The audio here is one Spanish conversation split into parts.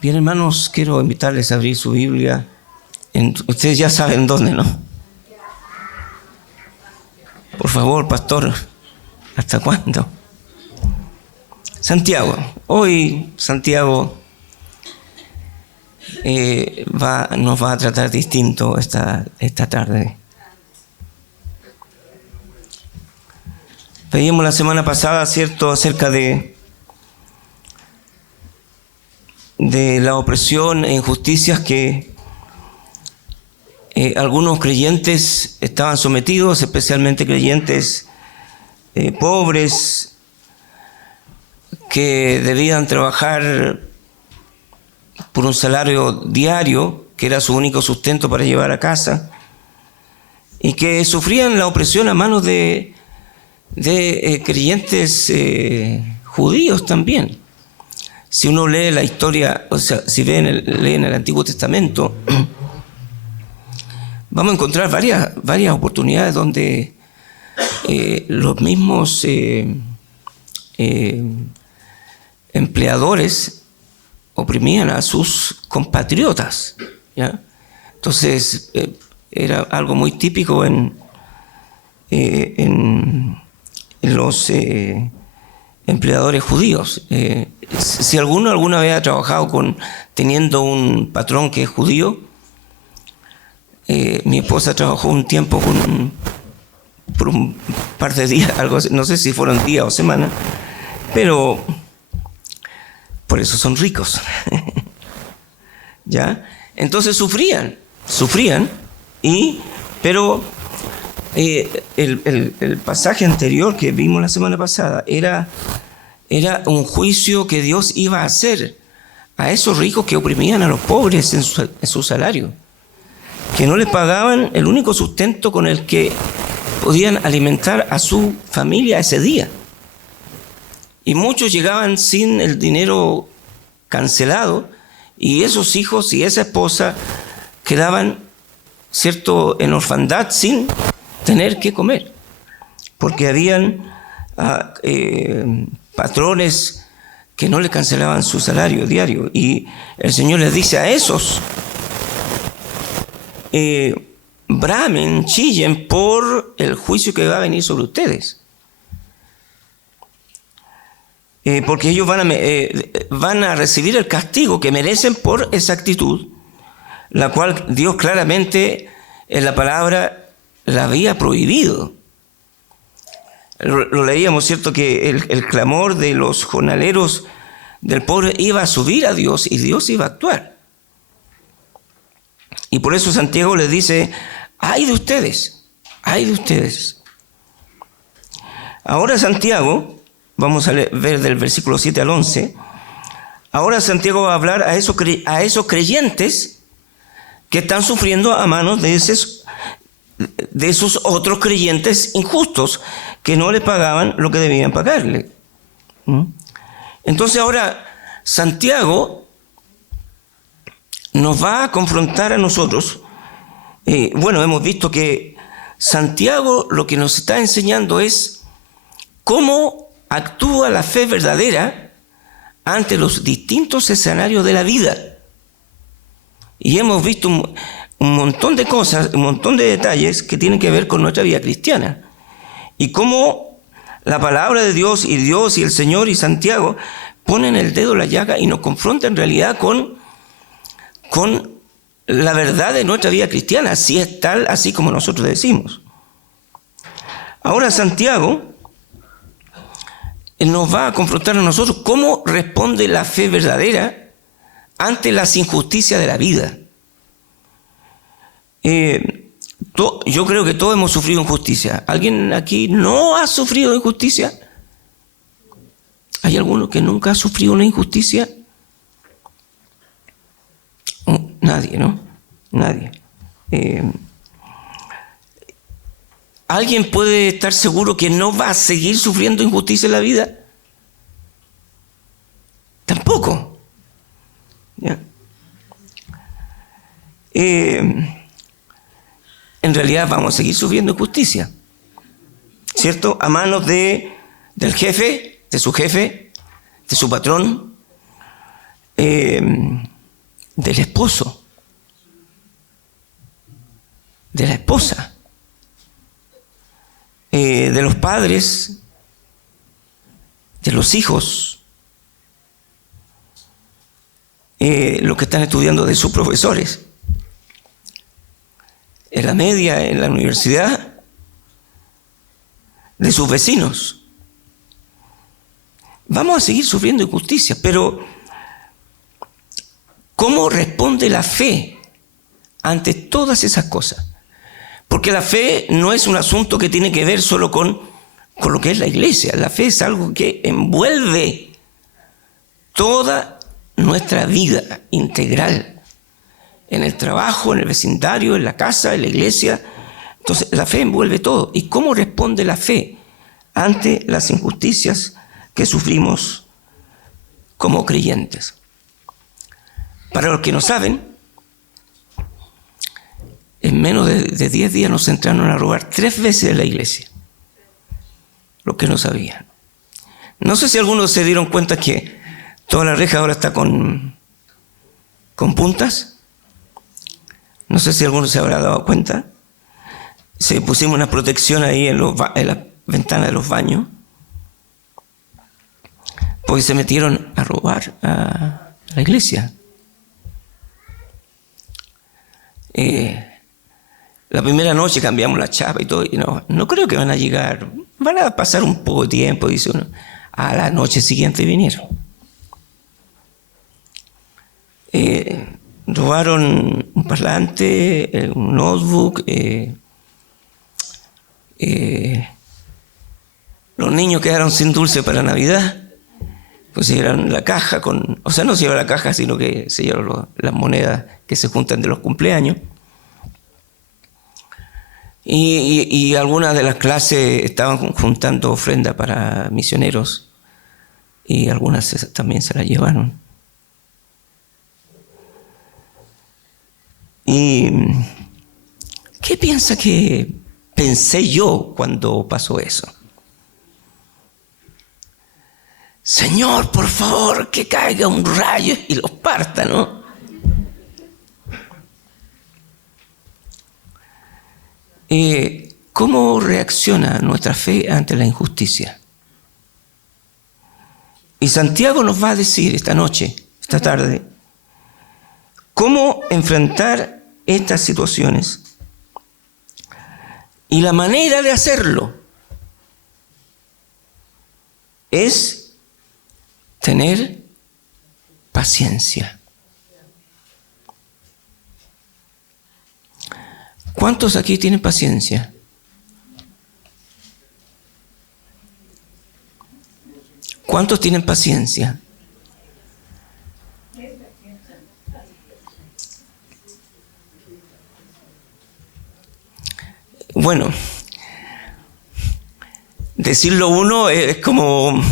Bien, hermanos, quiero invitarles a abrir su Biblia. Ustedes ya saben dónde, ¿no? Por favor, pastor, ¿hasta cuándo? Santiago. Hoy Santiago nos va a tratar distinto esta tarde. Veíamos la semana pasada, ¿cierto?, acerca de la opresión e injusticias que algunos creyentes estaban sometidos, especialmente creyentes pobres que debían trabajar por un salario diario, que era su único sustento para llevar a casa, y que sufrían la opresión a manos de creyentes judíos también. Si uno lee la historia, o sea, si leen el Antiguo Testamento, vamos a encontrar varias oportunidades donde los mismos empleadores oprimían a sus compatriotas, ¿ya? Entonces, era algo muy típico en los empleadores judíos. Si alguno alguna vez ha trabajado teniendo un patrón que es judío, mi esposa trabajó un tiempo por un par de días, algo así, no sé si fueron días o semanas, pero por eso son ricos. ¿Ya? Entonces sufrían, pero el pasaje anterior que vimos la semana pasada era un juicio que Dios iba a hacer a esos ricos que oprimían a los pobres en su salario, que no les pagaban el único sustento con el que podían alimentar a su familia ese día. Y muchos llegaban sin el dinero cancelado, y esos hijos y esa esposa quedaban, ¿cierto?, en orfandad sin tener que comer, porque habían patrones que no le cancelaban su salario diario. Y el Señor les dice a esos: bramen, chillen por el juicio que va a venir sobre ustedes, porque ellos van a recibir el castigo que merecen por esa actitud, la cual Dios claramente en la palabra la había prohibido. Lo leíamos, ¿cierto?, que el clamor de los jornaleros del pobre iba a subir a Dios y Dios iba a actuar. Y por eso Santiago les dice: ¡ay de ustedes! ¡Ay de ustedes! Ahora Santiago, vamos a ver del versículo 7 al 11, ahora Santiago va a hablar a esos creyentes que están sufriendo a manos de esos otros creyentes injustos que no le pagaban lo que debían pagarle. Entonces ahora Santiago nos va a confrontar a nosotros. Hemos visto que Santiago lo que nos está enseñando es cómo actúa la fe verdadera ante los distintos escenarios de la vida. Y hemos visto un montón de cosas, un montón de detalles que tienen que ver con nuestra vida cristiana. Y cómo la palabra de Dios y el Señor y Santiago ponen el dedo en la llaga y nos confrontan en realidad con la verdad de nuestra vida cristiana, si es tal así como nosotros decimos. Ahora Santiago nos va a confrontar a nosotros cómo responde la fe verdadera ante las injusticias de la vida. Yo creo que todos hemos sufrido injusticia. ¿Alguien aquí no ha sufrido injusticia? ¿Hay alguno que nunca ha sufrido una injusticia? Nadie, ¿no? Nadie. ¿Alguien puede estar seguro que no va a seguir sufriendo injusticia en la vida? Tampoco. ¿Ya? En realidad vamos a seguir sufriendo injusticia, ¿cierto? A manos del jefe, de su patrón, del esposo, de la esposa, de los padres, de los hijos, los que están estudiando de sus profesores, en la media, en la universidad, de sus vecinos. Vamos a seguir sufriendo injusticias, pero ¿cómo responde la fe ante todas esas cosas? Porque la fe no es un asunto que tiene que ver solo con lo que es la iglesia. La fe es algo que envuelve toda nuestra vida integral, en el trabajo, en el vecindario, en la casa, en la iglesia. Entonces, la fe envuelve todo. ¿Y cómo responde la fe ante las injusticias que sufrimos como creyentes? Para los que no saben, en menos de 10 días nos entraron a robar 3 veces en la iglesia. Los que no sabían. No sé si algunos se dieron cuenta que toda la reja ahora está con puntas. No sé si alguno se habrá dado cuenta. Se pusimos una protección ahí en la ventana de los baños, porque se metieron a robar a la iglesia. La primera noche cambiamos la chapa y todo, y no creo que van a llegar, van a pasar un poco de tiempo, dice uno. A la noche siguiente vinieron. Robaron un parlante, un notebook, los niños quedaron sin dulce para Navidad, pues se llevaron la caja no se llevaron la caja, sino que se llevaron las monedas que se juntan de los cumpleaños. Y algunas de las clases estaban juntando ofrenda para misioneros y algunas también se la llevaron. ¿Y qué piensa que pensé yo cuando pasó eso? Señor, por favor, que caiga un rayo y los parta, ¿no? ¿Cómo reacciona nuestra fe ante la injusticia? Y Santiago nos va a decir esta noche, esta tarde, cómo enfrentar estas situaciones. Y la manera de hacerlo es tener paciencia. ¿Cuántos aquí tienen paciencia? ¿Cuántos tienen paciencia? Bueno, decirlo uno es como,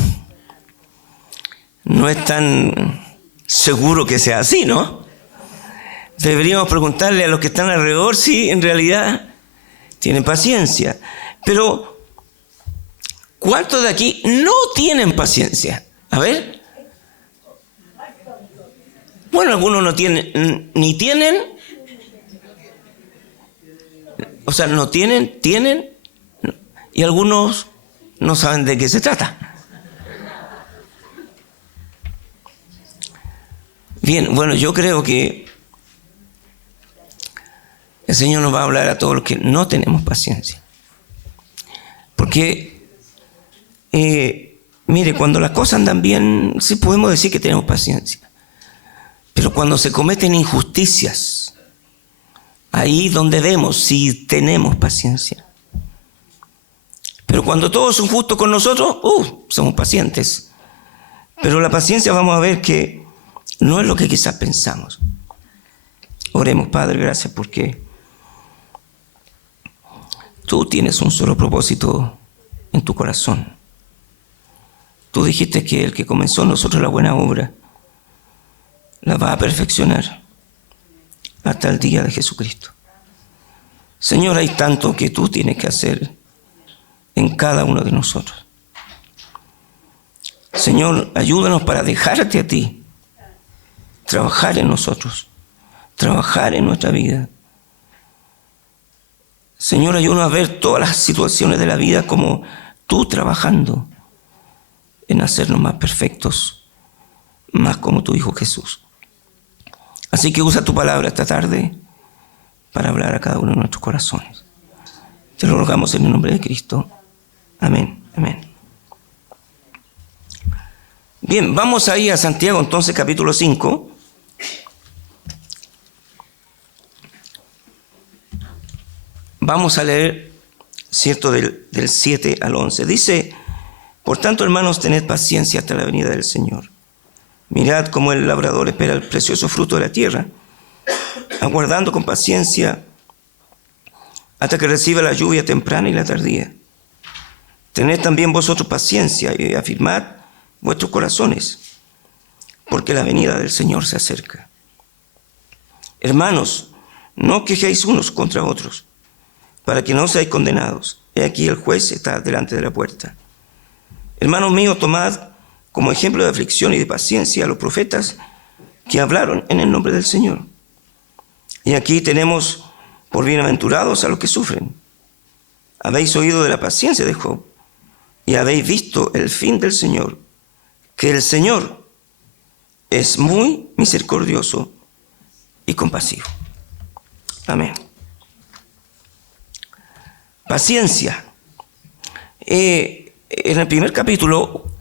no es tan seguro que sea así, ¿no? Deberíamos preguntarle a los que están alrededor si en realidad tienen paciencia. Pero, ¿cuántos de aquí no tienen paciencia? A ver. Bueno, algunos no tienen, ni tienen. O sea, no tienen, y algunos no saben de qué se trata. Bien, bueno, yo creo que el Señor nos va a hablar a todos los que no tenemos paciencia. Porque, mire, cuando las cosas andan bien, sí podemos decir que tenemos paciencia. Pero cuando se cometen injusticias, ahí donde vemos si tenemos paciencia. Pero cuando todos son justos con nosotros, somos pacientes. Pero la paciencia vamos a ver que no es lo que quizás pensamos. Oremos, Padre, gracias porque tú tienes un solo propósito en tu corazón. Tú dijiste que el que comenzó en nosotros la buena obra la va a perfeccionar hasta el día de Jesucristo. Señor, hay tanto que tú tienes que hacer en cada uno de nosotros. Señor, ayúdanos para dejarte a ti trabajar en nosotros. trabajar en nuestra vida. Señor, ayúdanos a ver todas las situaciones de la vida como tú trabajando en hacernos más perfectos, más como tu Hijo Jesús. Así que usa tu palabra esta tarde para hablar a cada uno de nuestros corazones. Te lo rogamos en el nombre de Cristo. Amén. Amén. Bien, vamos ahí a Santiago entonces, capítulo 5. Vamos a leer, cierto, del 7 al 11. Dice: por tanto, hermanos, tened paciencia hasta la venida del Señor. Mirad cómo el labrador espera el precioso fruto de la tierra, aguardando con paciencia hasta que reciba la lluvia temprana y la tardía. Tened también vosotros paciencia y afirmad vuestros corazones, porque la venida del Señor se acerca. Hermanos, no os quejéis unos contra otros, para que no seáis condenados. He aquí el juez está delante de la puerta. Hermanos míos, tomad como ejemplo de aflicción y de paciencia a los profetas que hablaron en el nombre del Señor. Y aquí tenemos por bienaventurados a los que sufren. Habéis oído de la paciencia de Job y habéis visto el fin del Señor, que el Señor es muy misericordioso y compasivo. Amén. Paciencia. En el primer capítulo,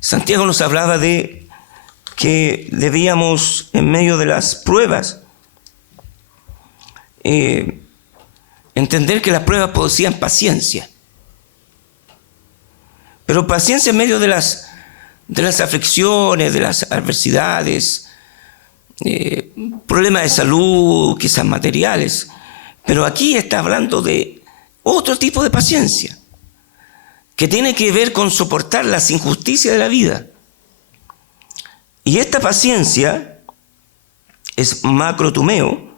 Santiago nos hablaba de que debíamos, en medio de las pruebas, entender que las pruebas producían paciencia. Pero paciencia en medio de las aflicciones, de las adversidades, problemas de salud, quizás materiales. Pero aquí está hablando de otro tipo de paciencia, que tiene que ver con soportar las injusticias de la vida. Y esta paciencia es macrotumeo,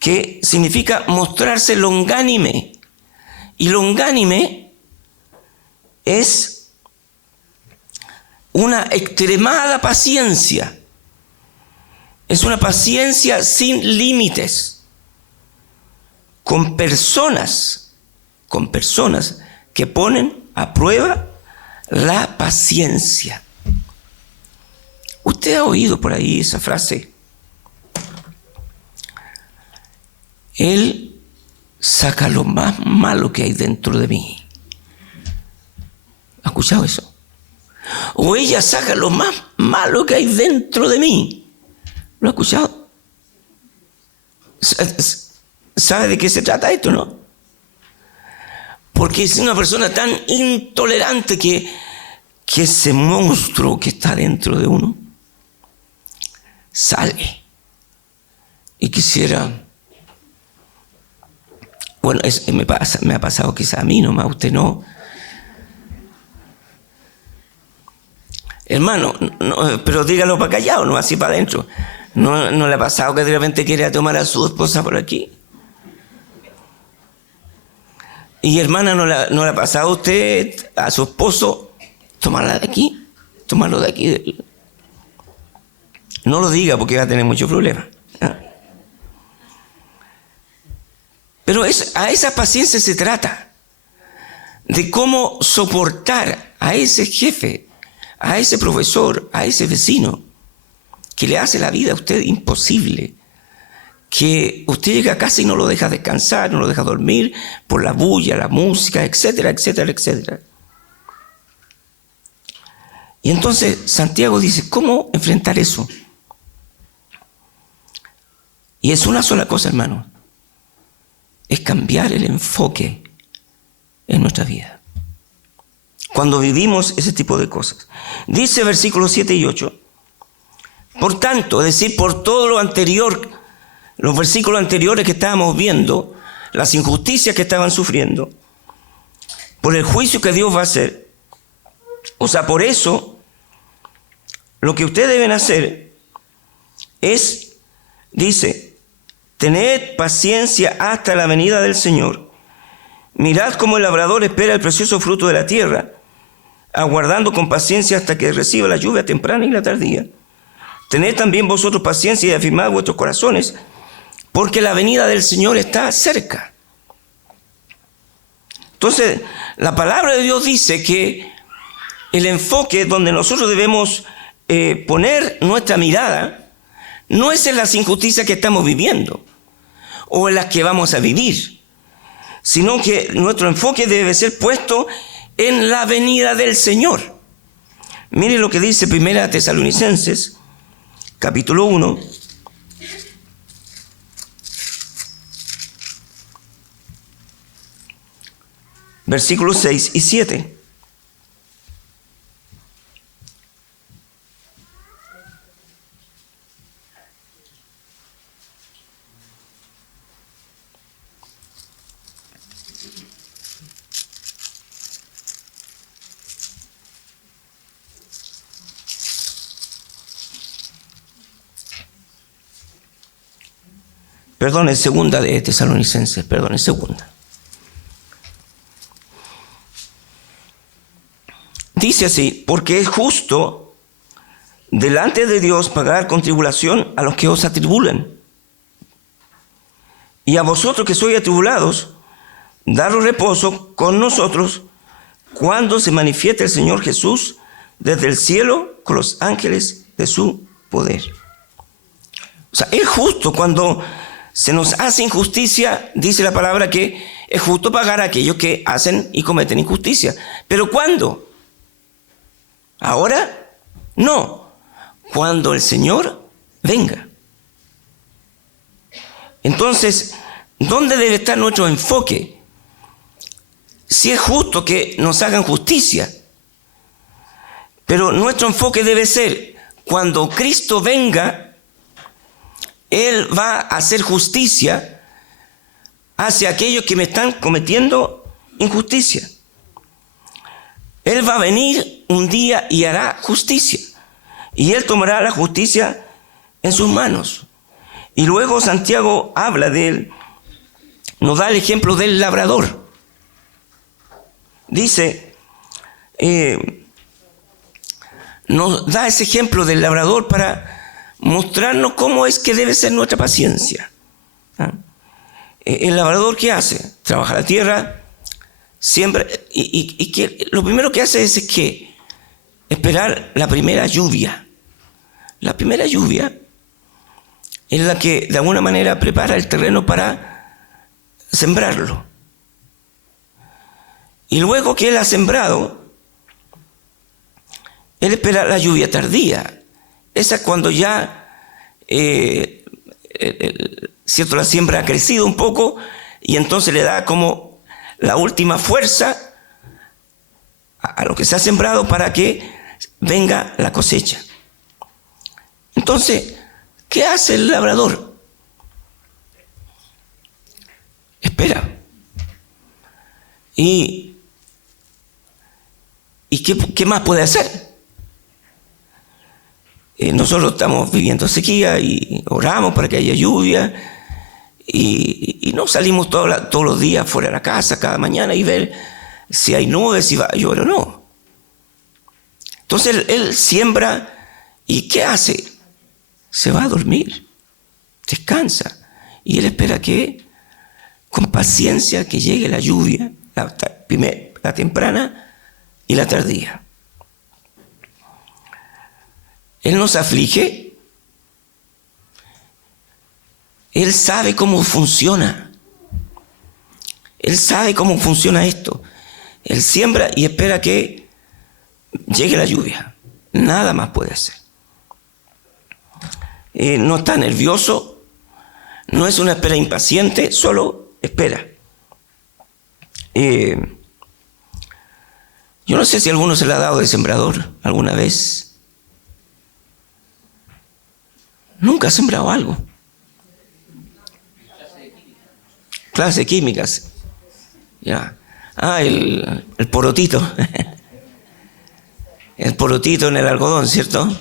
que significa mostrarse longánime. Y longánime es una extremada paciencia. Es una paciencia sin límites, con personas que ponen a prueba la paciencia. ¿Usted ha oído por ahí esa frase? Él saca lo más malo que hay dentro de mí. ¿Ha escuchado eso? O ella saca lo más malo que hay dentro de mí. ¿Lo ha escuchado? ¿Sabe de qué se trata esto, no? Porque es una persona tan intolerante que ese monstruo que está dentro de uno sale. Y quisiera... Bueno, me ha pasado quizá a mí, nomás a usted no. Hermano, no, pero dígalo para callado, no así para adentro. ¿No le ha pasado que de repente quiere tomar a su esposa por aquí? Y hermana, ¿no le ha pasado a usted, a su esposo, tomarla de aquí? Tomarlo de aquí. No lo diga porque va a tener muchos problemas. Pero a esa paciencia se trata. De cómo soportar a ese jefe, a ese profesor, a ese vecino, que le hace la vida a usted imposible. Que usted llega a casa y no lo deja descansar, no lo deja dormir por la bulla, la música, etcétera, etcétera, etcétera. Y entonces Santiago dice, ¿cómo enfrentar eso? Y es una sola cosa, hermano. Es cambiar el enfoque en nuestra vida. Cuando vivimos ese tipo de cosas. Dice versículos 7 y 8. Por tanto, es decir, por todo lo anterior, los versículos anteriores que estábamos viendo, las injusticias que estaban sufriendo, por el juicio que Dios va a hacer. O sea, por eso, lo que ustedes deben hacer es, dice, tened paciencia hasta la venida del Señor. Mirad cómo el labrador espera el precioso fruto de la tierra, aguardando con paciencia hasta que reciba la lluvia temprana y la tardía. Tened también vosotros paciencia y afirmad vuestros corazones, porque la venida del Señor está cerca. Entonces, la palabra de Dios dice que el enfoque donde nosotros debemos poner nuestra mirada no es en las injusticias que estamos viviendo o en las que vamos a vivir, sino que nuestro enfoque debe ser puesto en la venida del Señor. Mire lo que dice 1 Tesalonicenses, capítulo 1, versículos 6 y 7. Perdón, es segunda de Tesalonicenses, perdón, es segunda. Dice así: porque es justo delante de Dios pagar con tribulación a los que os atribulan. Y a vosotros que sois atribulados, daros reposo con nosotros cuando se manifieste el Señor Jesús desde el cielo con los ángeles de su poder. O sea, es justo cuando se nos hace injusticia, dice la palabra que es justo pagar a aquellos que hacen y cometen injusticia. ¿Pero cuándo? ¿Ahora? No. Cuando el Señor venga. Entonces, ¿dónde debe estar nuestro enfoque? Si es justo que nos hagan justicia, pero nuestro enfoque debe ser: cuando Cristo venga, Él va a hacer justicia hacia aquellos que me están cometiendo injusticia. Él va a venir un día y hará justicia. Y Él tomará la justicia en sus manos. Y luego Santiago habla de Él, nos da el ejemplo del labrador. Dice, nos da ese ejemplo del labrador para mostrarnos cómo es que debe ser nuestra paciencia. El labrador, ¿qué hace? Trabaja la tierra, siembra, y que lo primero que hace es que esperar la primera lluvia. La primera lluvia es la que de alguna manera prepara el terreno para sembrarlo. Y luego que él ha sembrado, él espera la lluvia tardía. Esa es cuando ya ¿cierto? La siembra ha crecido un poco y entonces le da como la última fuerza a lo que se ha sembrado para que venga la cosecha. Entonces, ¿qué hace el labrador? Espera. ¿Y qué más puede hacer? Nosotros estamos viviendo sequía y oramos para que haya lluvia y no salimos todos los días fuera de la casa cada mañana y ver si hay nubes, si va a llover o no. Entonces él siembra y ¿qué hace? Se va a dormir, descansa y él espera que con paciencia que llegue la lluvia, la temprana y la tardía. Él nos aflige. Él sabe cómo funciona. Él sabe cómo funciona esto. Él siembra y espera que llegue la lluvia. Nada más puede hacer. No está nervioso. No es una espera impaciente. Solo espera. Yo no sé si a alguno se le ha dado de sembrador alguna vez. Nunca ha sembrado algo. Clase de químicas. Ya. El porotito. El porotito en el algodón, ¿cierto?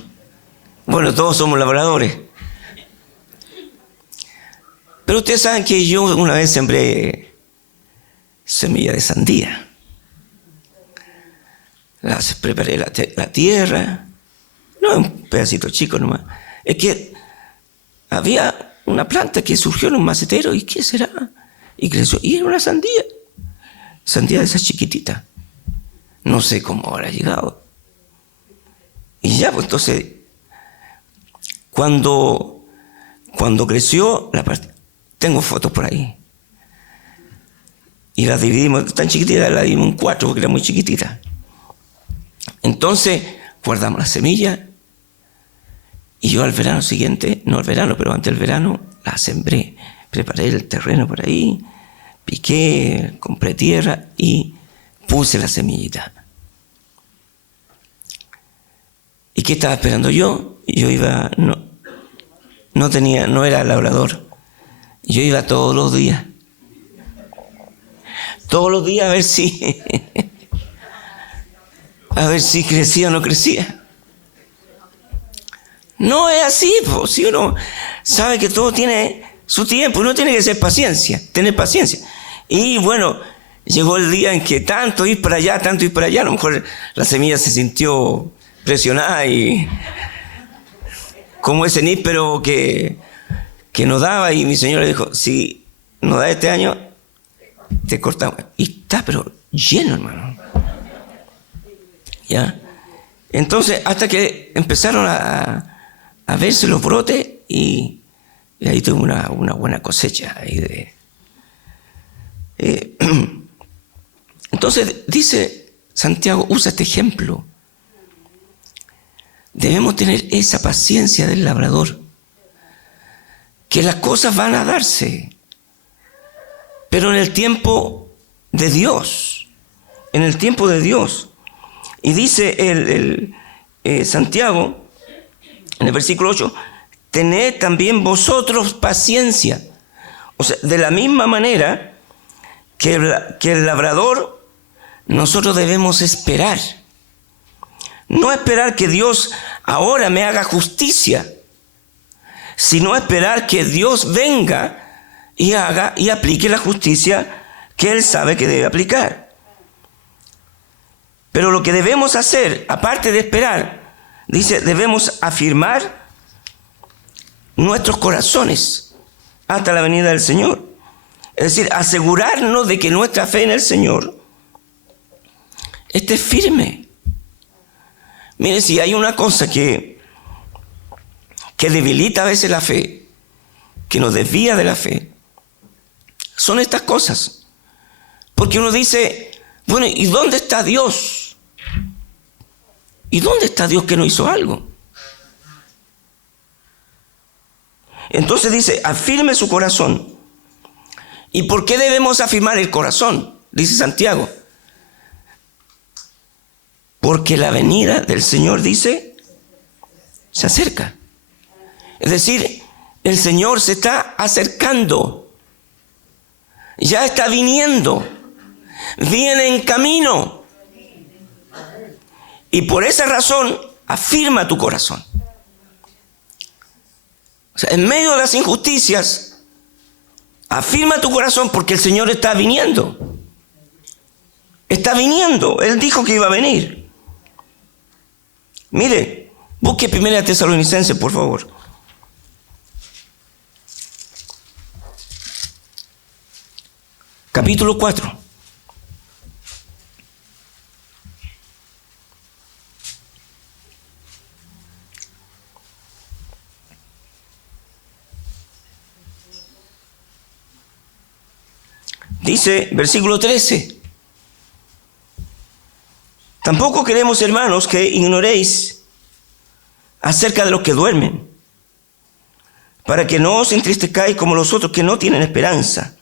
Bueno, todos somos labradores. Pero ustedes saben que yo una vez sembré semilla de sandía. Preparé la tierra. No, un pedacito chico nomás. Es que había una planta que surgió en un macetero, ¿y qué será? Y creció, y era una sandía de esas chiquititas. No sé cómo habrá llegado. Y ya, pues entonces, cuando creció, tengo fotos por ahí. Y las dividimos, tan chiquititas, las dividimos en 4 porque era muy chiquitita. Entonces, guardamos las semillas. Y yo al verano siguiente, no al verano, pero antes del verano, la sembré. Preparé el terreno por ahí, piqué, compré tierra y puse la semillita. ¿Y qué estaba esperando yo? Yo iba, no era labrador. Yo iba todos los días. Todos los días a ver si crecía o no crecía. No es así, pues, si uno sabe que todo tiene su tiempo, uno tiene que tener paciencia. Y bueno, llegó el día en que tanto ir para allá, a lo mejor la semilla se sintió presionada y como ese níspero que nos daba, y mi señora dijo, si nos da este año, te cortamos. Y está pero lleno, hermano. ¿Ya? Entonces, hasta que empezaron a verse los brotes y ahí tuve una buena cosecha. Entonces, dice Santiago, usa este ejemplo. Debemos tener esa paciencia del labrador, que las cosas van a darse, pero en el tiempo de Dios, Y dice Santiago, en el versículo 8, tened también vosotros paciencia. O sea, de la misma manera que el labrador, nosotros debemos esperar. No esperar que Dios ahora me haga justicia, sino esperar que Dios venga y haga y aplique la justicia que Él sabe que debe aplicar. Pero lo que debemos hacer, aparte de esperar, dice, debemos afirmar nuestros corazones hasta la venida del Señor. Es decir, asegurarnos de que nuestra fe en el Señor esté firme. Mire, si hay una cosa que debilita a veces la fe, que nos desvía de la fe, son estas cosas. Porque uno dice, bueno, ¿y dónde está Dios? ¿Y dónde está Dios que no hizo algo? Entonces dice, afirme su corazón. ¿Y por qué debemos afirmar el corazón? Dice Santiago. Porque la venida del Señor, dice, se acerca. Es decir, el Señor se está acercando. Ya está viniendo. Viene en camino. Y por esa razón, afirma tu corazón. O sea, en medio de las injusticias, afirma tu corazón porque el Señor está viniendo. Está viniendo. Él dijo que iba a venir. Mire, busque 1 Tesalonicenses, por favor. Capítulo 4. Dice, versículo 13. Tampoco queremos, hermanos, que ignoréis acerca de los que duermen, para que no os entristezcáis como los otros que no tienen esperanza.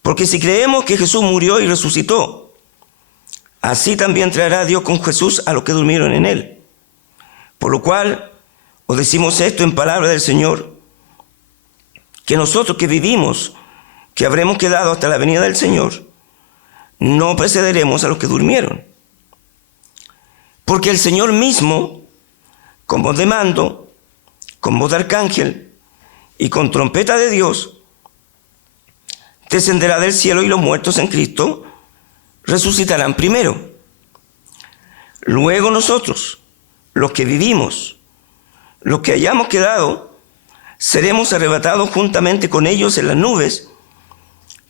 Porque si creemos que Jesús murió y resucitó, así también traerá Dios con Jesús a los que durmieron en él. Por lo cual os decimos esto en palabra del Señor, que nosotros que vivimos, que habremos quedado hasta la venida del Señor, no precederemos a los que durmieron. Porque el Señor mismo, con voz de mando, con voz de arcángel y con trompeta de Dios, descenderá del cielo, y los muertos en Cristo resucitarán primero. Luego nosotros, los que vivimos, los que hayamos quedado, seremos arrebatados juntamente con ellos en las nubes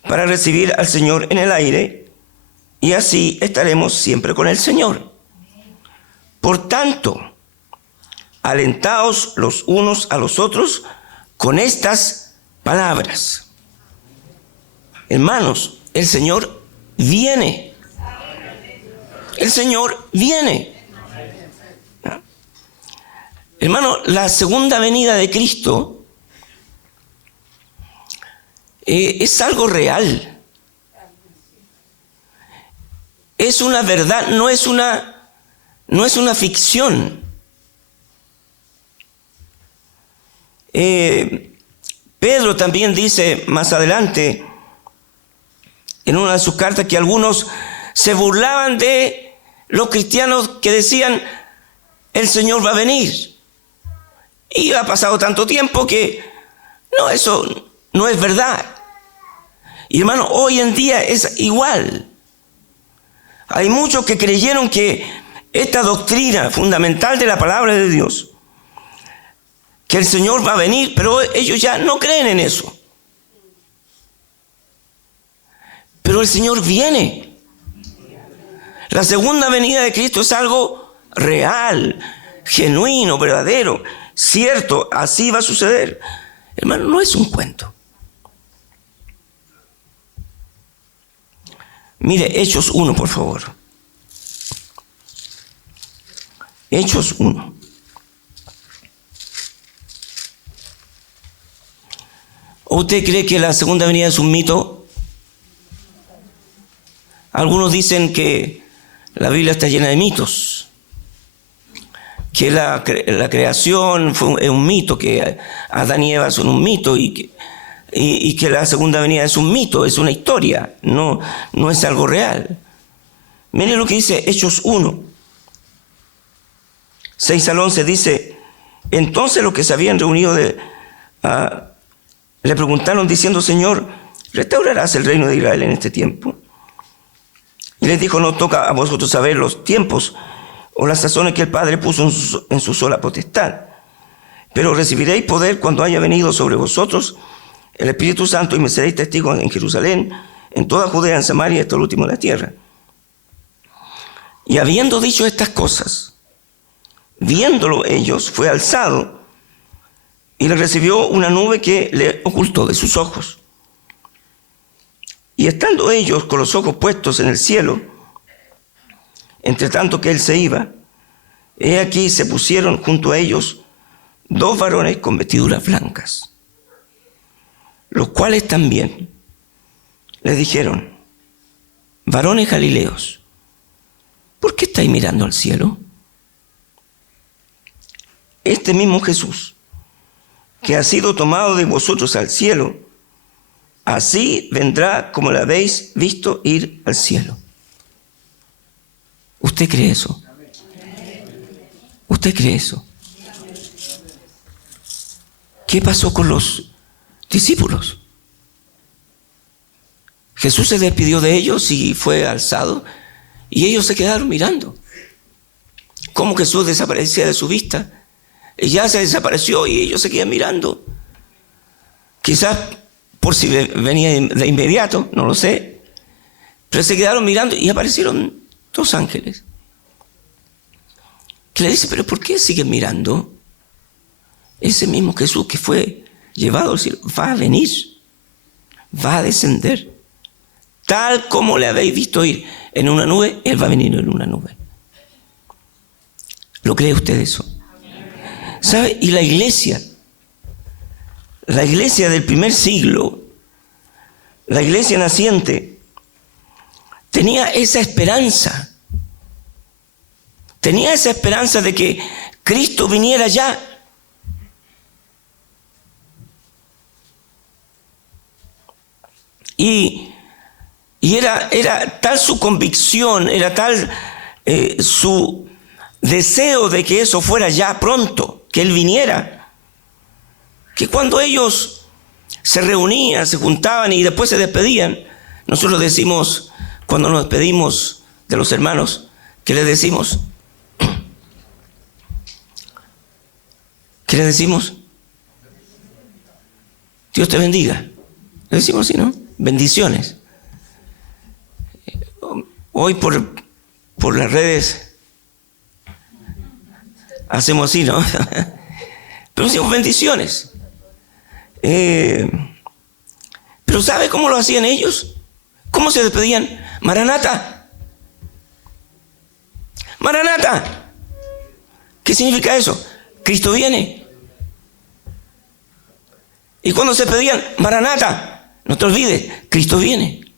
para recibir al Señor en el aire, y así estaremos siempre con el Señor. Por tanto, alentaos los unos a los otros con estas palabras. Hermanos, el Señor viene. El Señor viene. Hermano, la segunda venida de Cristo es algo real. Es una verdad, no es una ficción. Pedro también dice más adelante en una de sus cartas que algunos se burlaban de los cristianos que decían: el Señor va a venir. Y ha pasado tanto tiempo que no, eso no es verdad. Y hermano, hoy en día es igual. Hay muchos que creyeron que esta doctrina fundamental de la palabra de Dios, que el Señor va a venir, pero ellos ya no creen en eso. Pero el Señor viene. La segunda venida de Cristo es algo real, genuino, verdadero, cierto, así va a suceder. Hermano, no es un cuento. Mire, Hechos 1, por favor. Hechos 1. ¿O usted cree que la segunda venida es un mito? Algunos dicen que la Biblia está llena de mitos, que la creación es un mito, que Adán y Eva son un mito, y que la segunda venida es un mito, es una historia, no es algo real. Miren lo que dice Hechos 1, 6 al 11, dice: entonces los que se habían reunido le preguntaron diciendo: Señor, ¿restaurarás el reino de Israel en este tiempo? Y les dijo: no toca a vosotros saber los tiempos o las sazones que el Padre puso en su sola potestad, pero recibiréis poder cuando haya venido sobre vosotros el Espíritu Santo, y me seréis testigos en Jerusalén, en toda Judea, en Samaria y hasta el último de la tierra. Y habiendo dicho estas cosas, viéndolo ellos, fue alzado y le recibió una nube que le ocultó de sus ojos. Y estando ellos con los ojos puestos en el cielo, entre tanto que él se iba, he aquí se pusieron junto a ellos dos varones con vestiduras blancas, los cuales también les dijeron: varones galileos, ¿por qué estáis mirando al cielo? Este mismo Jesús, que ha sido tomado de vosotros al cielo, así vendrá como le habéis visto ir al cielo. ¿Usted cree eso? ¿Usted cree eso? ¿Qué pasó con los discípulos? Jesús se despidió de ellos y fue alzado, y ellos se quedaron mirando. ¿Cómo Jesús desaparecía de su vista? Y ya se desapareció y ellos se quedan mirando. Quizás por si venía de inmediato, no lo sé. Pero se quedaron mirando y aparecieron dos ángeles que le dicen: ¿pero por qué siguen mirando? Ese mismo Jesús que fue llevado al cielo va a venir, va a descender. Tal como le habéis visto ir en una nube, Él va a venir en una nube. ¿Lo cree usted eso? ¿Sabe? Y la iglesia del primer siglo, la iglesia naciente, tenía esa esperanza. Tenía esa esperanza de que Cristo viniera ya. Y era tal su convicción, era tal su deseo de que eso fuera ya pronto, que Él viniera, que cuando ellos se reunían, se juntaban y después se despedían, nosotros decimos, cuando nos despedimos de los hermanos, ¿qué les decimos? ¿Qué le decimos? Dios te bendiga. Le decimos así, ¿no? Bendiciones. Hoy por las redes hacemos así, ¿no? Pero decimos bendiciones. Pero ¿sabe cómo lo hacían ellos? ¿Cómo se despedían? Maranata. Maranata. ¿Qué significa eso? Cristo viene. Y cuando se pedían, Maranata, no te olvides, Cristo viene.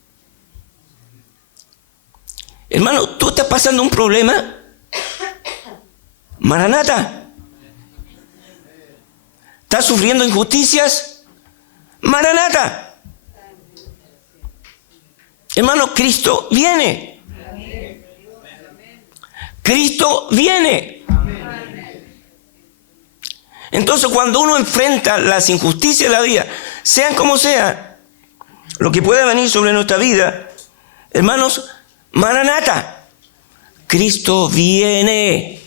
Hermano, ¿tú estás pasando un problema? Maranata. ¿Estás sufriendo injusticias? Maranata. Hermano, Cristo viene. Cristo viene. Entonces, cuando uno enfrenta las injusticias de la vida, sean como sea, lo que pueda venir sobre nuestra vida, hermanos, Maranata, Cristo viene.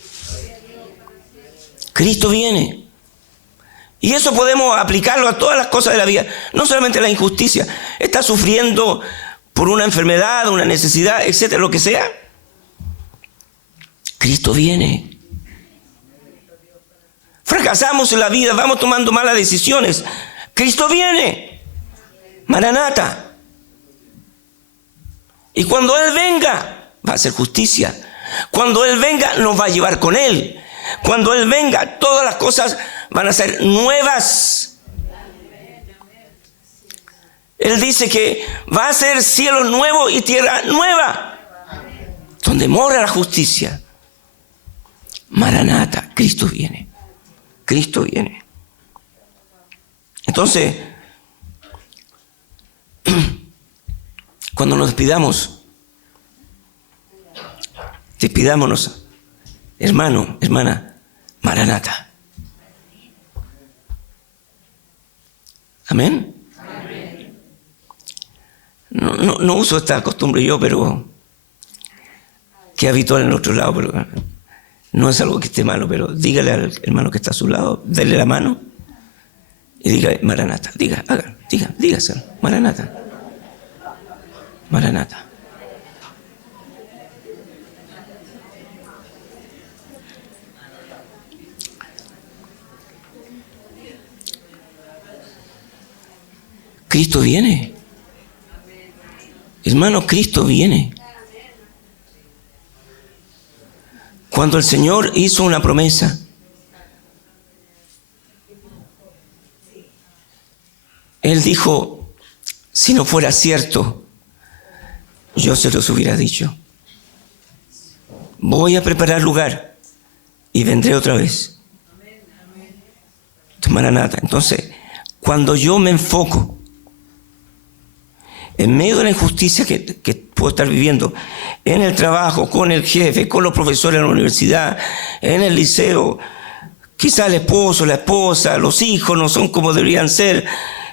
Cristo viene. Y eso podemos aplicarlo a todas las cosas de la vida, no solamente la injusticia. Está sufriendo por una enfermedad, una necesidad, etcétera, lo que sea. Cristo viene. Fracasamos en la vida, vamos tomando malas decisiones. Cristo viene. Maranata. Y cuando Él venga, va a hacer justicia. Cuando Él venga, nos va a llevar con Él. Cuando Él venga, todas las cosas van a ser nuevas. Él dice que va a ser cielo nuevo y tierra nueva, donde mora la justicia. Maranata, Cristo viene. Cristo viene. Entonces, cuando nos despidámonos, hermano, hermana, Maranata. Amén. No uso esta costumbre yo, pero que es habitual en otro lado, pero no es algo que esté malo, pero dígale al hermano que está a su lado, déle la mano y diga Maranata. Dígaselo, Maranata. Maranata. Cristo viene. Hermano, Cristo viene. Cuando el Señor hizo una promesa, Él dijo, si no fuera cierto, yo se los hubiera dicho. Voy a preparar lugar y vendré otra vez. Maranata. Entonces, cuando yo me enfoco en medio de la injusticia que puedo estar viviendo, en el trabajo, con el jefe, con los profesores en la universidad, en el liceo, quizás el esposo, la esposa, los hijos no son como deberían ser,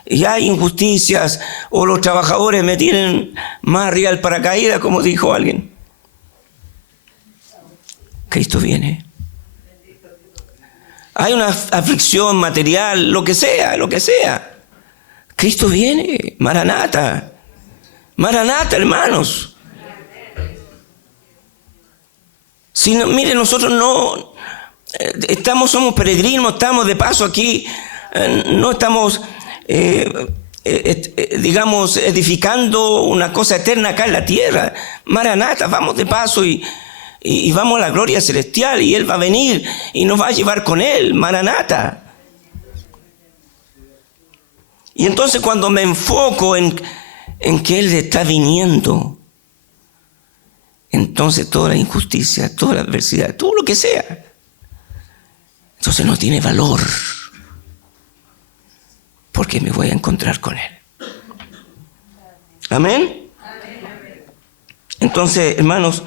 y hay injusticias, o los trabajadores me tienen más arriba del paracaídas, como dijo alguien. Cristo viene. Hay una aflicción material, lo que sea. Cristo viene. Maranata. Maranata, hermanos. Si no, mire, nosotros no somos peregrinos, estamos de paso aquí, no estamos, digamos, edificando una cosa eterna acá en la tierra. Maranata, vamos de paso y vamos a la gloria celestial y Él va a venir y nos va a llevar con Él. Maranata. Y entonces cuando me enfoco en que Él está viniendo, entonces toda la injusticia, toda la adversidad, todo lo que sea, entonces no tiene valor, porque me voy a encontrar con Él. Amén. Entonces, hermanos,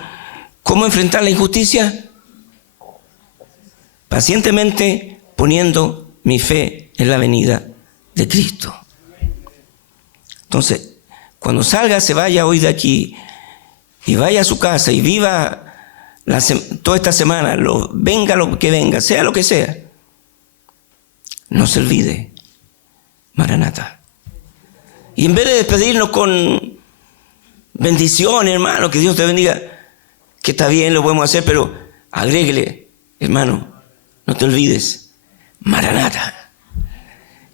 ¿cómo enfrentar la injusticia? Pacientemente poniendo mi fe en la venida de Cristo. Entonces, cuando salga, se vaya hoy de aquí y vaya a su casa y viva toda esta semana, venga lo que venga, sea lo que sea. no se olvide, Maranata. Y en vez de despedirnos con bendiciones, hermano, que Dios te bendiga, que está bien, lo podemos hacer, pero agréguele, hermano, no te olvides, Maranata.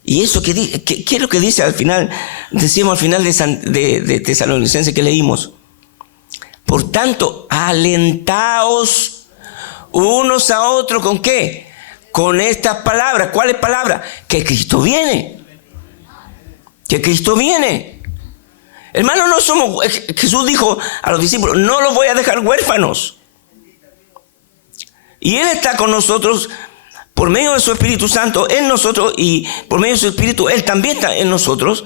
Y eso ¿qué es lo que dice al final? Decíamos al final de Tesalonicenses que leímos. Por tanto, alentaos unos a otros, ¿con qué? Con estas palabras. ¿Cuáles palabras? Que Cristo viene. Que Cristo viene. Hermano, no somos... Jesús dijo a los discípulos, no los voy a dejar huérfanos. Y Él está con nosotros por medio de su Espíritu Santo en nosotros, y por medio de su Espíritu Él también está en nosotros.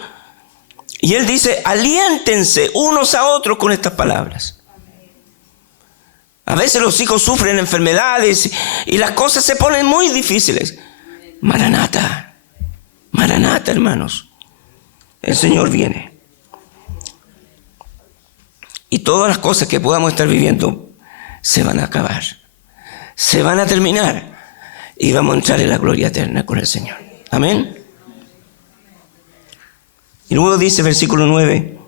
Y Él dice, aliéntense unos a otros con estas palabras. A veces los hijos sufren enfermedades y las cosas se ponen muy difíciles. Maranata, Maranata, hermanos. El Señor viene. Y todas las cosas que podamos estar viviendo se van a acabar. Se van a terminar. Y vamos a entrar en la gloria eterna con el Señor. Amén. Y luego dice versículo 9.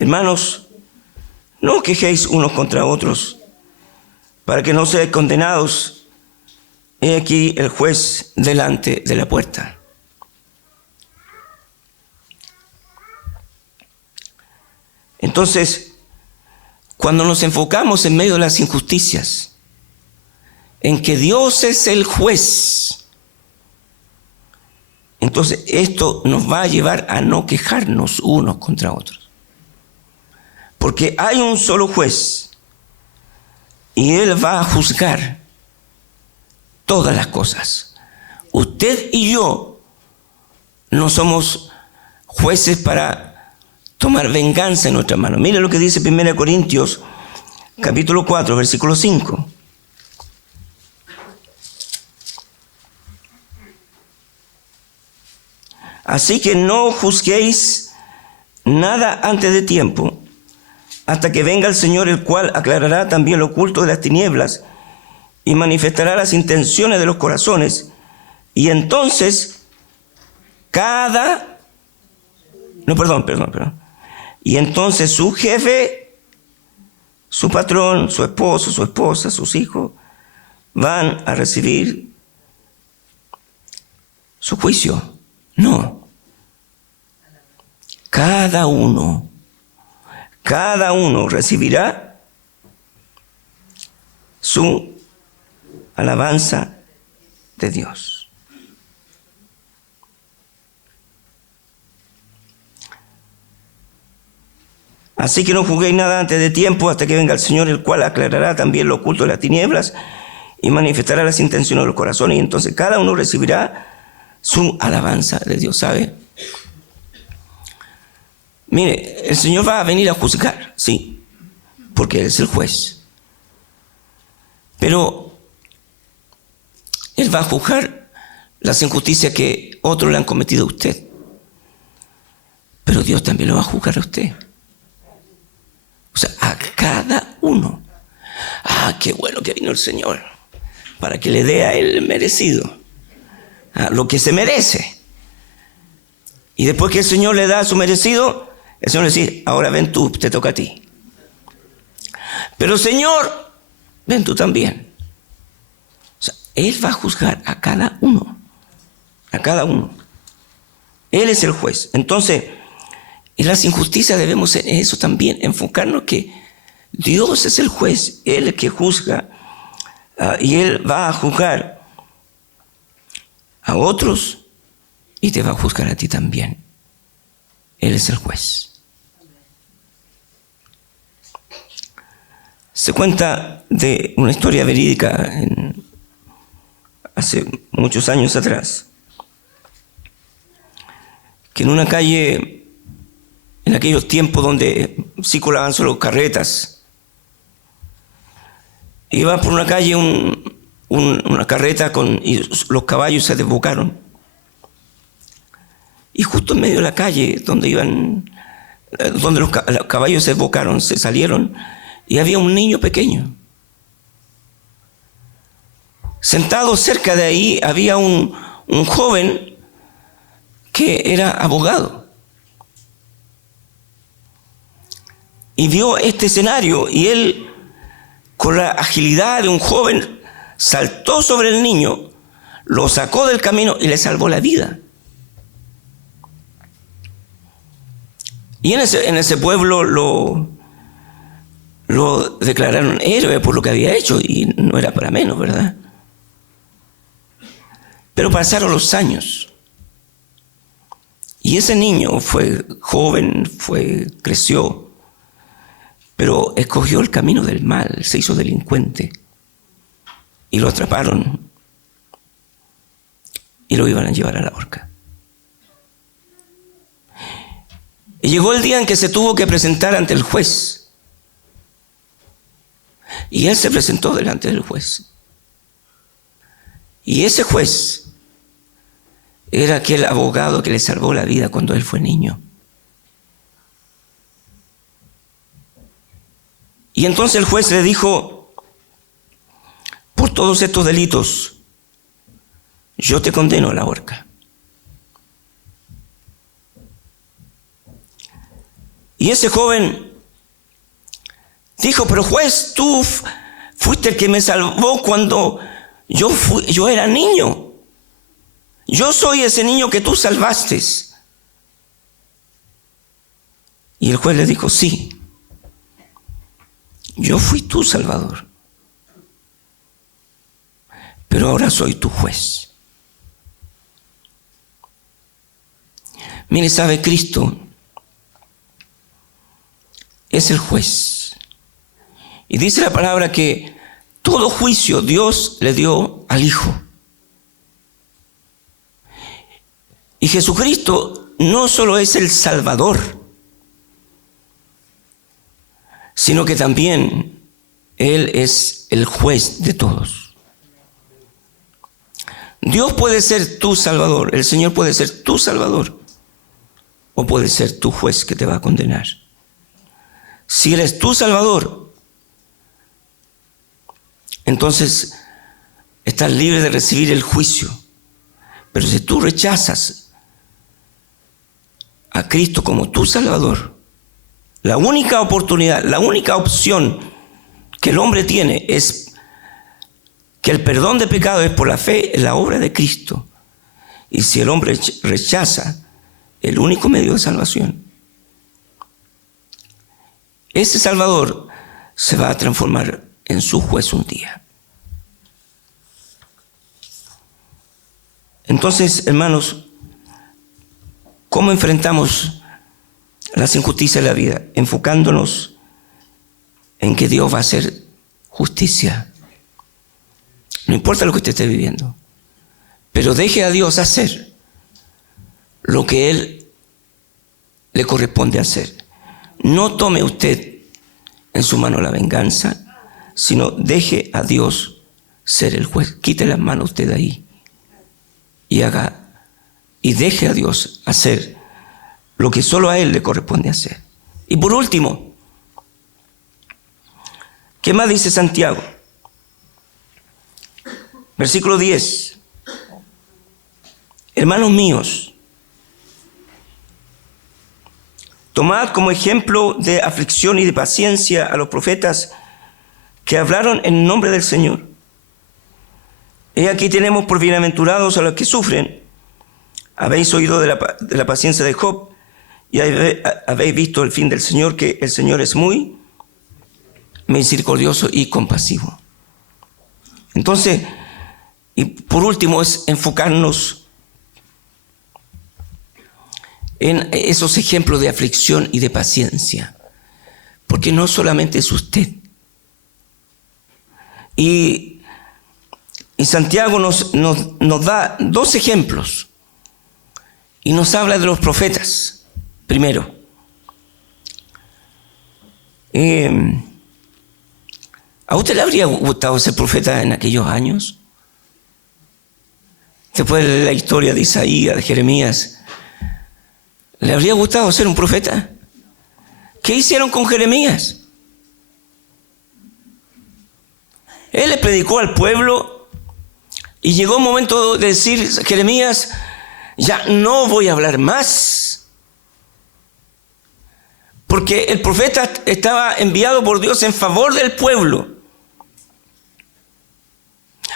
Hermanos, no os quejéis unos contra otros, para que no seáis condenados. He aquí el juez delante de la puerta. Entonces, cuando nos enfocamos en medio de las injusticias, en que Dios es el juez, entonces esto nos va a llevar a no quejarnos unos contra otros. Porque hay un solo juez y Él va a juzgar todas las cosas. Usted y yo no somos jueces para tomar venganza en nuestras manos. Mire lo que dice 1 Corintios, capítulo 4, versículo 5. Así que no juzguéis nada antes de tiempo, hasta que venga el Señor, el cual aclarará también lo oculto de las tinieblas y manifestará las intenciones de los corazones. Y entonces Y entonces su jefe, su patrón, su esposo, su esposa, sus hijos, van a recibir su juicio. No. Cada uno recibirá su alabanza de Dios. Así que no juzguéis nada antes de tiempo, hasta que venga el Señor, el cual aclarará también lo oculto de las tinieblas y manifestará las intenciones de los corazones. Y entonces cada uno recibirá su alabanza de Dios, ¿sabe? Mire, el Señor va a venir a juzgar, sí, porque Él es el juez. Pero Él va a juzgar las injusticias que otros le han cometido a usted. Pero Dios también lo va a juzgar a usted. O sea, a cada uno. Qué bueno que vino el Señor, para que le dé a Él merecido, lo que se merece. Y después que el Señor le da su merecido, el Señor le dice, ahora ven tú, te toca a ti. Pero Señor, ven tú también. O sea, Él va a juzgar a cada uno. A cada uno. Él es el juez. Entonces, en las injusticias debemos en eso también enfocarnos, que Dios es el juez, Él es el que juzga, y Él va a juzgar a otros y te va a juzgar a ti también. Él es el juez. Se cuenta de una historia verídica hace muchos años atrás, que en una calle, en aquellos tiempos donde circulaban solo carretas, iba por una calle una carreta y los caballos se desbocaron. Y justo en medio de la calle donde iban donde los caballos se desbocaron, se salieron, y había un niño pequeño. Sentado cerca de ahí había un joven que era abogado. Y vio este escenario y él, con la agilidad de un joven, saltó sobre el niño, lo sacó del camino y le salvó la vida. Y en ese pueblo lo declararon héroe por lo que había hecho, y no era para menos, ¿verdad? Pero pasaron los años y ese niño fue joven, creció, pero escogió el camino del mal, se hizo delincuente y lo atraparon y lo iban a llevar a la horca. Y llegó el día en que se tuvo que presentar ante el juez. Y él se presentó delante del juez. Y ese juez era aquel abogado que le salvó la vida cuando él fue niño. Y entonces el juez le dijo: por todos estos delitos, yo te condeno a la horca. Y ese joven dijo: pero juez, tú fuiste el que me salvó cuando yo era niño. Yo soy ese niño que tú salvaste. Y el juez le dijo: sí, yo fui tu salvador, pero ahora soy tu juez. Mire, sabe, Cristo es el juez. Y dice la palabra que todo juicio Dios le dio al Hijo. Y Jesucristo no solo es el Salvador, sino que también Él es el juez de todos. Dios puede ser tu Salvador, el Señor puede ser tu Salvador, o puede ser tu juez que te va a condenar. Si Él es tu Salvador, entonces estás libre de recibir el juicio. Pero si tú rechazas a Cristo como tu Salvador, la única oportunidad, la única opción que el hombre tiene es que el perdón de pecado es por la fe en la obra de Cristo. Y si el hombre rechaza el único medio de salvación, ese Salvador se va a transformar en su juez un día. Entonces, hermanos, ¿cómo enfrentamos las injusticias de la vida? Enfocándonos en que Dios va a hacer justicia. No importa lo que usted esté viviendo, pero deje a Dios hacer lo que Él le corresponde hacer. No tome usted en su mano la venganza, sino deje a Dios ser el juez. Quite las manos usted de ahí y deje a Dios hacer lo que solo a Él le corresponde hacer. Y por último, ¿qué más dice Santiago? Versículo 10. Hermanos míos, tomad como ejemplo de aflicción y de paciencia a los profetas que hablaron en nombre del Señor. He aquí tenemos por bienaventurados a los que sufren. Habéis oído de la paciencia de Job y habéis visto el fin del Señor, que el Señor es muy misericordioso y compasivo. Entonces, y por último, es enfocarnos en esos ejemplos de aflicción y de paciencia, porque no solamente es usted. Y Santiago nos da dos ejemplos y nos habla de los profetas. Primero, ¿a usted le habría gustado ser profeta en aquellos años? Después de la historia de Isaías, de Jeremías, ¿le habría gustado ser un profeta? ¿Qué hicieron con Jeremías? Él le predicó al pueblo y llegó un momento de decir: Jeremías, ya no voy a hablar más. Porque el profeta estaba enviado por Dios en favor del pueblo,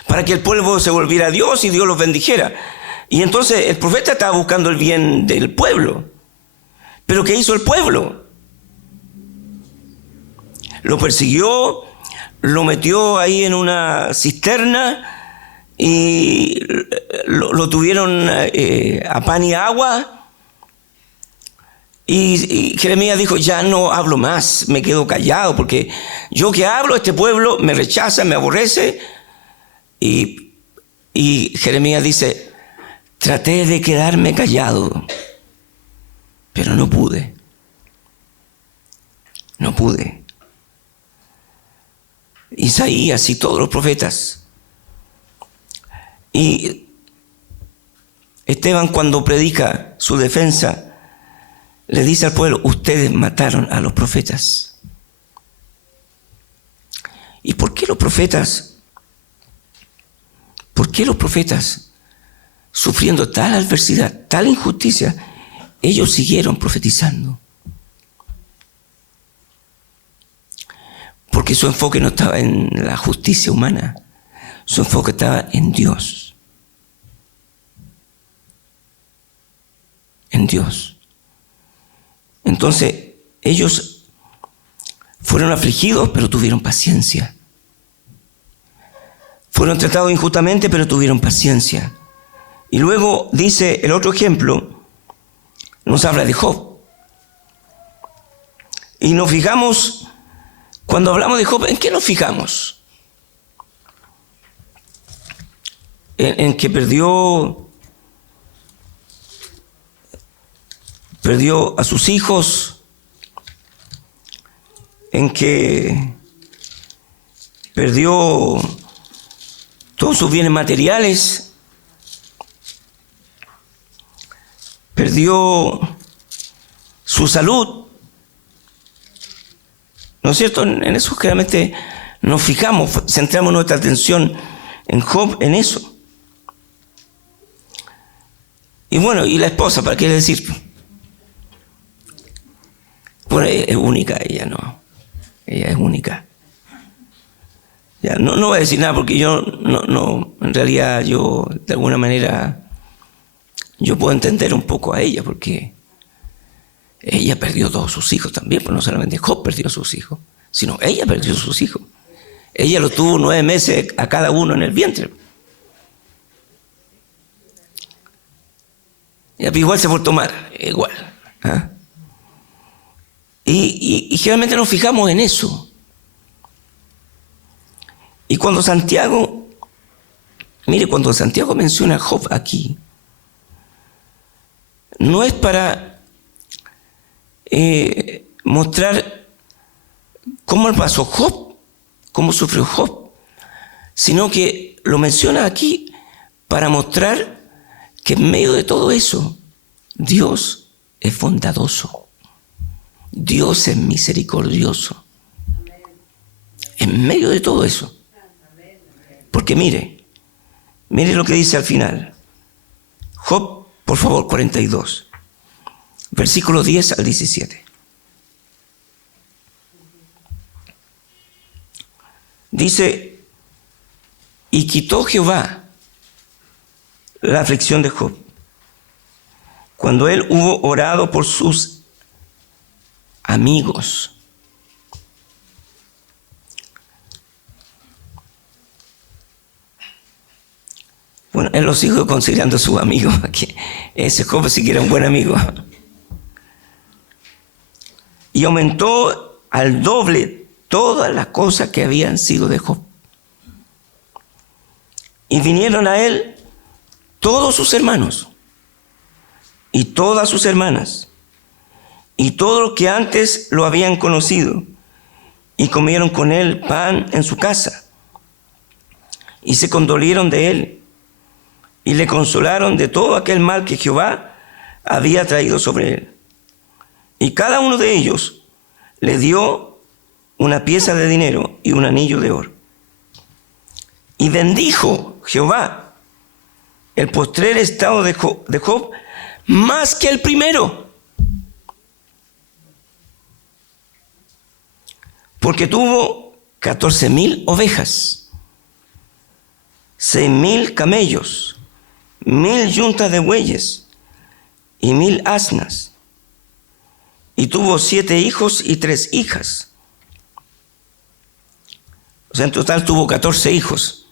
para que el pueblo se volviera a Dios y Dios los bendijera. Y entonces el profeta estaba buscando el bien del pueblo. ¿Pero qué hizo el pueblo? Lo persiguió, lo metió ahí en una cisterna y lo tuvieron a pan y agua. Y Jeremías dijo: ya no hablo más, me quedo callado, porque yo que hablo, este pueblo me rechaza, me aborrece. Y Jeremías dice: traté de quedarme callado, pero no pude. No pude. Isaías y todos los profetas. Y Esteban, cuando predica su defensa, le dice al pueblo: ustedes mataron a los profetas. ¿Y por qué los profetas? ¿Por qué los profetas, sufriendo tal adversidad, tal injusticia, ellos siguieron profetizando? Porque su enfoque no estaba en la justicia humana, su enfoque estaba en Dios. En Dios. Entonces, ellos fueron afligidos, pero tuvieron paciencia. Fueron tratados injustamente, pero tuvieron paciencia. Y luego dice el otro ejemplo, nos habla de Job. Y nos fijamos, cuando hablamos de Job, ¿en qué nos fijamos? En que perdió a sus hijos, en que perdió todos sus bienes materiales, perdió su salud. ¿No es cierto? En eso generalmente nos fijamos, centramos nuestra atención en Job, en eso. Y bueno, y la esposa, ¿para qué decir? Bueno, es única ella, ¿no? Ella es única. Ya, no voy a decir nada porque yo no, en realidad yo de alguna manera yo puedo entender un poco a ella, porque ella perdió todos sus hijos también, pues no solamente Job perdió sus hijos, sino ella perdió sus hijos. Ella los tuvo 9 meses a cada uno en el vientre. Y igual se portó mal, igual. ¿Ah? Y generalmente nos fijamos en eso. Y cuando Santiago menciona a Job aquí, no es para mostrar cómo pasó Job, cómo sufrió Job, sino que lo menciona aquí para mostrar que en medio de todo eso, Dios es bondadoso, Dios es misericordioso. En medio de todo eso. Porque mire lo que dice al final. Job, por favor, 42, versículos 10 al 17. Dice: y quitó Jehová la aflicción de Job, cuando él hubo orado por sus amigos. Bueno, él los sigue considerando sus amigos, que ese Job sí que era un buen amigo. Y aumentó al doble todas las cosas que habían sido de Job. Y vinieron a él todos sus hermanos y todas sus hermanas y todos los que antes lo habían conocido, y comieron con él pan en su casa y se condolieron de él y le consolaron de todo aquel mal que Jehová había traído sobre él. Y cada uno de ellos le dio una pieza de dinero y un anillo de oro. Y bendijo Jehová el postrer estado de Job más que el primero, porque tuvo 14,000 ovejas, 6,000 camellos, 1,000 yuntas de bueyes y 1,000 asnas, y tuvo 7 hijos y 3 hijas. O sea, en total tuvo 14 hijos,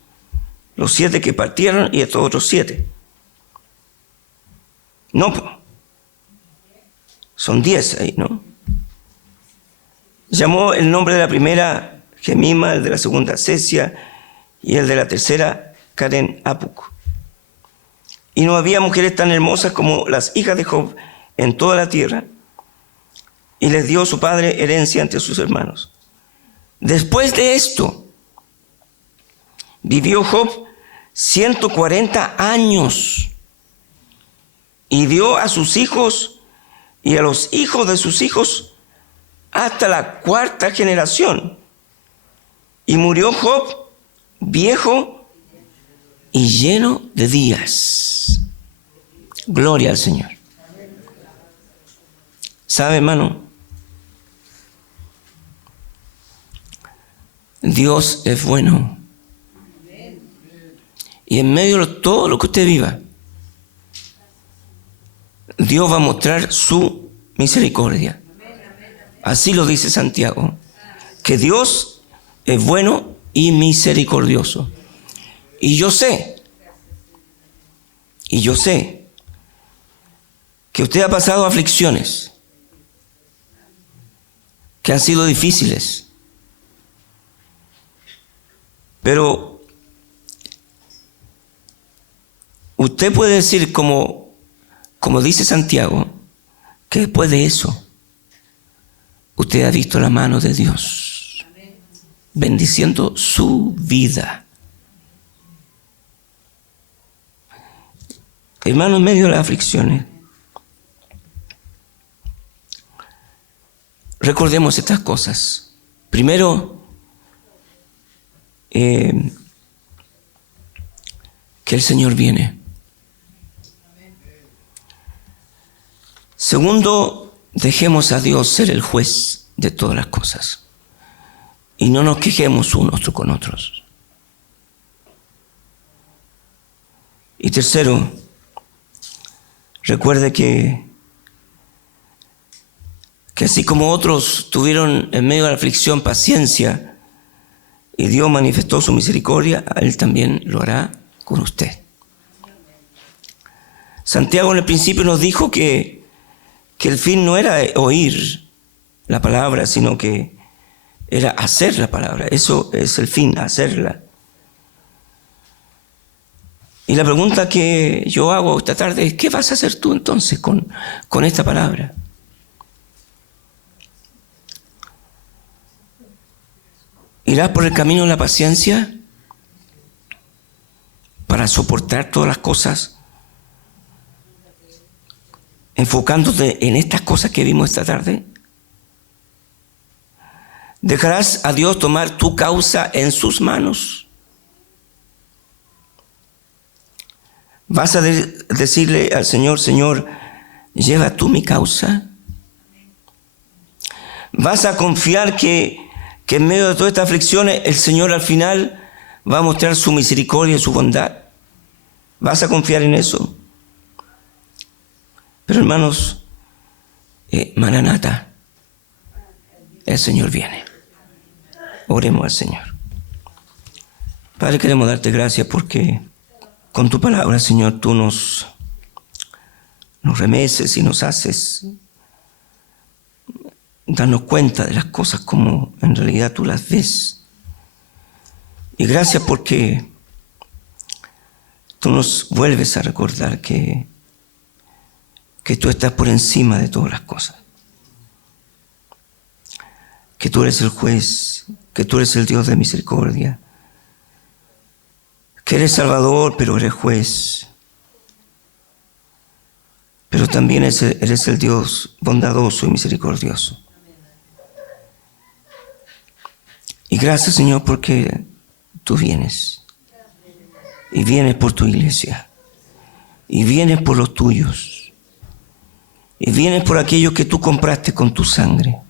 los 7 que partieron y estos otros 7. No, son 10 ahí, ¿no? Llamó el nombre de la primera Gemima, el de la segunda Cesia y el de la tercera Karen Apuk. Y no había mujeres tan hermosas como las hijas de Job en toda la tierra, y les dio su padre herencia entre sus hermanos. Después de esto, vivió Job 140 años y dio a sus hijos y a los hijos de sus hijos hasta la 4ª generación. Y murió Job viejo y lleno de días. Gloria al Señor. ¿Sabe, hermano? Dios es bueno. Y en medio de todo lo que usted viva, Dios va a mostrar su misericordia. Así lo dice Santiago, que Dios es bueno y misericordioso. Y yo sé que usted ha pasado aflicciones que han sido difíciles, pero usted puede decir, como dice Santiago, que después de eso usted ha visto la mano de Dios bendiciendo su vida. Hermano, en medio de las aflicciones, recordemos estas cosas. Primero, que el Señor viene. Segundo, dejemos a Dios ser el juez de todas las cosas y no nos quejemos unos con otros. Y tercero, recuerde que así como otros tuvieron en medio de la aflicción paciencia y Dios manifestó su misericordia, Él también lo hará con usted. Santiago en el principio nos dijo que el fin no era oír la palabra, sino que era hacer la palabra. Eso es el fin, hacerla. Y la pregunta que yo hago esta tarde es, ¿qué vas a hacer tú entonces con esta palabra? ¿Irás por el camino de la paciencia para soportar todas las cosas, enfocándote en estas cosas que vimos esta tarde? ¿Dejarás a Dios tomar tu causa en sus manos? ¿Vas a decirle al Señor, Señor, lleva tú mi causa? ¿Vas a confiar que en medio de todas estas aflicciones el Señor al final va a mostrar su misericordia y su bondad? ¿Vas a confiar en eso? Pero hermanos, Maranata, el Señor viene. Oremos al Señor. Padre, queremos darte gracias porque con tu palabra, Señor, tú nos remeces y nos haces darnos cuenta de las cosas como en realidad tú las ves. Y gracias porque tú nos vuelves a recordar que tú estás por encima de todas las cosas. Que tú eres el juez, que tú eres el Dios de misericordia, que eres Salvador, pero eres juez. Pero también eres el Dios bondadoso y misericordioso. Y gracias, Señor, porque tú vienes. Y vienes por tu iglesia. Y vienes por los tuyos. Y vienes por aquellos que tú compraste con tu sangre.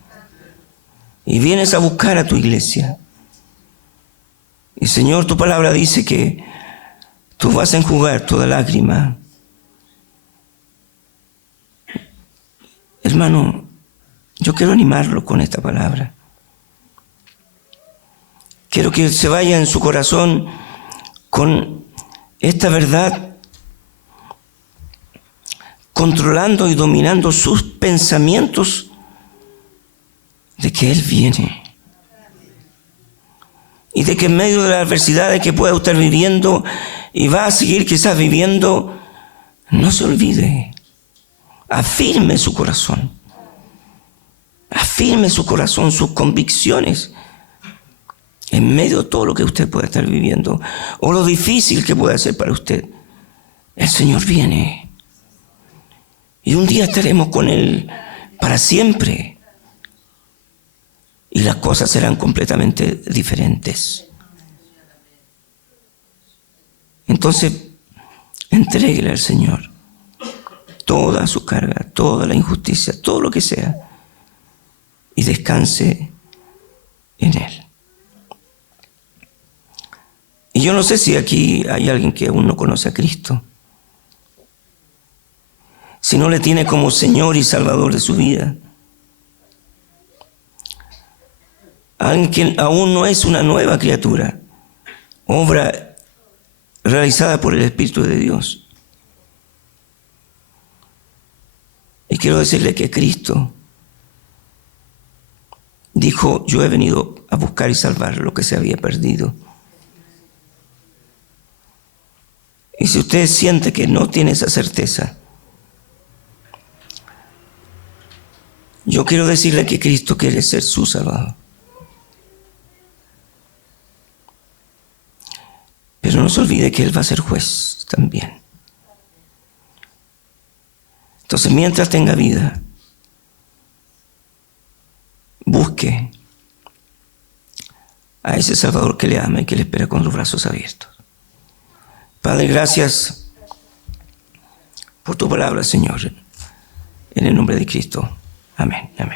Y vienes a buscar a tu iglesia. Y Señor, tu palabra dice que tú vas a enjugar toda lágrima. Hermano, yo quiero animarlo con esta palabra. Quiero que se vaya en su corazón con esta verdad, controlando y dominando sus pensamientos de que Él viene. Y de que en medio de las adversidades que pueda estar viviendo y va a seguir quizás viviendo, no se olvide. Afirme su corazón. Afirme su corazón, sus convicciones. En medio de todo lo que usted pueda estar viviendo o lo difícil que pueda ser para usted, el Señor viene. Y un día estaremos con Él para siempre. Y las cosas serán completamente diferentes. Entonces, entréguele al Señor toda su carga, toda la injusticia, todo lo que sea, y descanse en Él. Y yo no sé si aquí hay alguien que aún no conoce a Cristo, si no le tiene como Señor y Salvador de su vida. Alguien que aún no es una nueva criatura, obra realizada por el Espíritu de Dios. Y quiero decirle que Cristo dijo: yo he venido a buscar y salvar lo que se había perdido. Y si usted siente que no tiene esa certeza, yo quiero decirle que Cristo quiere ser su Salvador. Pero no se olvide que Él va a ser juez también. Entonces, mientras tenga vida, busque a ese Salvador que le ama y que le espera con los brazos abiertos. Padre, gracias por tu palabra, Señor. En el nombre de Cristo. Amén. Amén.